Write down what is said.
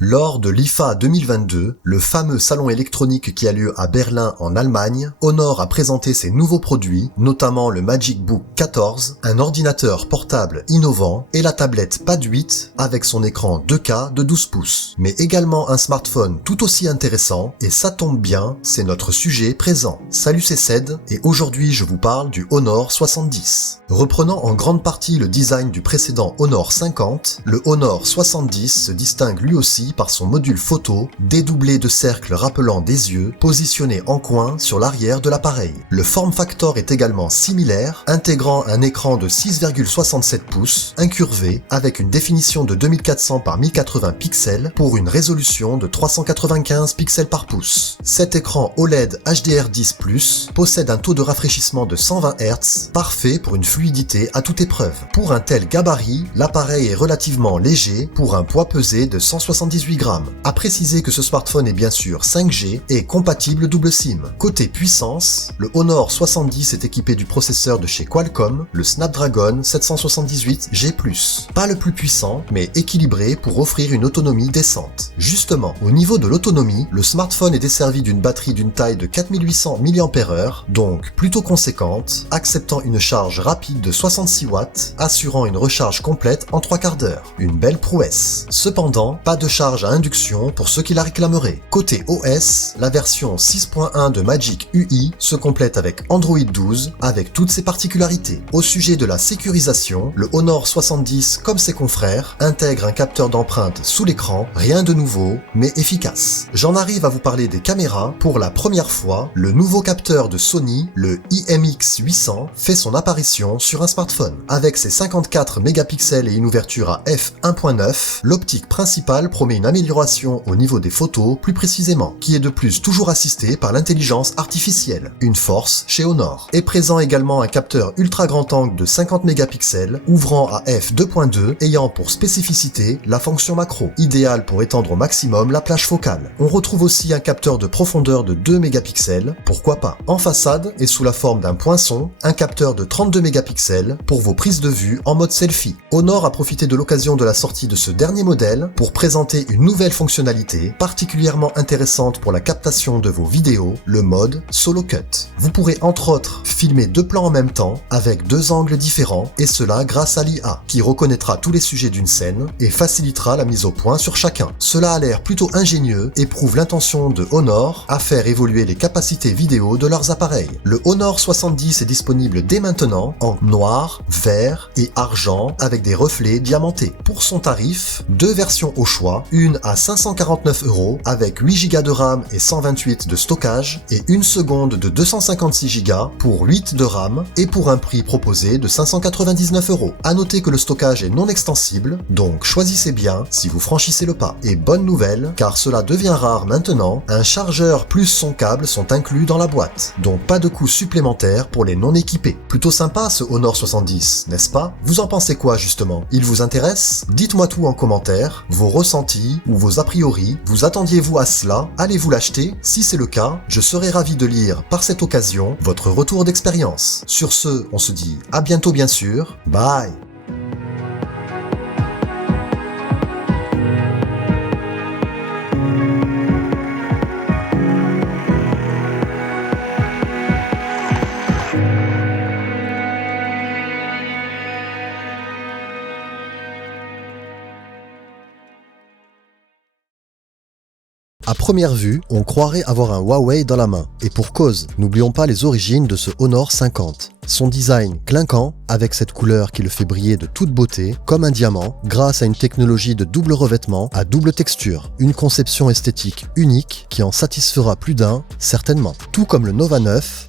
Lors de l'IFA 2022, le fameux salon électronique qui a lieu à Berlin en Allemagne, Honor a présenté ses nouveaux produits, notamment le MagicBook 14, un ordinateur portable innovant et la tablette Pad 8 avec son écran 2K de 12 pouces, mais également un smartphone tout aussi intéressant et ça tombe bien, c'est notre sujet présent. Salut, c'est Ced et aujourd'hui je vous parle du Honor 70. Reprenant en grande partie le design du précédent Honor 50, le Honor 70 se distingue lui aussi par son module photo, dédoublé de cercles rappelant des yeux, positionnés en coin sur l'arrière de l'appareil. Le form factor est également similaire, intégrant un écran de 6,67 pouces, incurvé, avec une définition de 2400 par 1080 pixels pour une résolution de 395 pixels par pouce. Cet écran OLED HDR10+, possède un taux de rafraîchissement de 120 Hz, parfait pour une fluidité à toute épreuve. Pour un tel gabarit, l'appareil est relativement léger pour un poids pesé de 178 grammes. À préciser que ce smartphone est bien sûr 5G et compatible double SIM. Côté puissance, le Honor 70 est équipé du processeur de chez Qualcomm, le Snapdragon 778G+. Pas le plus puissant, mais équilibré pour offrir une autonomie décente. Justement, au niveau de l'autonomie, le smartphone est desservi d'une batterie d'une taille de 4800 mAh, donc plutôt conséquente, acceptant une charge rapide de 66 watts, assurant une recharge complète en 3/4 d'heure. Une belle prouesse. Cependant, pas de charge à induction pour ceux qui la réclameraient. Côté OS, la version 6.1 de Magic UI se complète avec Android 12 avec toutes ses particularités. Au sujet de la sécurisation, le Honor 70, comme ses confrères, intègre un capteur d'empreinte sous l'écran, rien de nouveau, mais efficace. J'en arrive à vous parler des caméras. Pour la première fois, le nouveau capteur de Sony, le IMX800, fait son apparition sur un smartphone. Avec ses 54 mégapixels et une ouverture à f1.9, l'optique principale promet une amélioration au niveau des photos plus précisément, qui est de plus toujours assistée par l'intelligence artificielle, une force chez Honor. Est présent également un capteur ultra grand angle de 50 mégapixels, ouvrant à f2.2, ayant pour spécificité la fonction macro, idéale pour étendre au maximum la plage focale. On retrouve aussi un capteur de profondeur de 2 mégapixels, pourquoi pas. En façade, et sous la forme d'un poinçon, un capteur de 32 mégapixels pour vos prises de vue en mode selfie. Honor a profité de l'occasion de la sortie de ce dernier modèle pour présenter une nouvelle fonctionnalité particulièrement intéressante pour la captation de vos vidéos, le mode Solo Cut. Vous pourrez entre autres filmer 2 plans en même temps avec 2 angles différents et cela grâce à l'IA qui reconnaîtra tous les sujets d'une scène et facilitera la mise au point sur chacun. Cela a l'air plutôt ingénieux et prouve l'intention de Honor à faire évoluer les capacités vidéo de leurs appareils. Le Honor 70 est disponible dès maintenant en noir, vert et argent avec des reflets diamantés. Pour son tarif, 2 versions au choix, une à 549 € avec 8 Go de RAM et 128 de stockage et une seconde de 256 Go pour 8 de RAM et pour un prix proposé de 599 €. À noter que le stockage est non extensible, donc choisissez bien si vous franchissez le pas. Et bonne nouvelle, car cela devient rare maintenant, un chargeur plus son câble sont inclus dans la boîte, donc pas de coût supplémentaire pour les non équipés. Plutôt sympa ce Honor 70, n'est-ce pas? Vous en pensez quoi justement? Il vous intéresse? Dites-moi tout en commentaire, vos ressentis ou vos a priori, vous attendiez-vous à cela? Allez-vous l'acheter? Si c'est le cas, je serai ravi de lire par cette occasion votre retour d'expérience. Sur ce, on se dit à bientôt bien sûr, bye! À première vue, on croirait avoir un Huawei dans la main. Et pour cause, n'oublions pas les origines de ce Honor 50. Son design clinquant, avec cette couleur qui le fait briller de toute beauté, comme un diamant, grâce à une technologie de double revêtement à double texture. Une conception esthétique unique qui en satisfera plus d'un, certainement. Tout comme le Nova 9,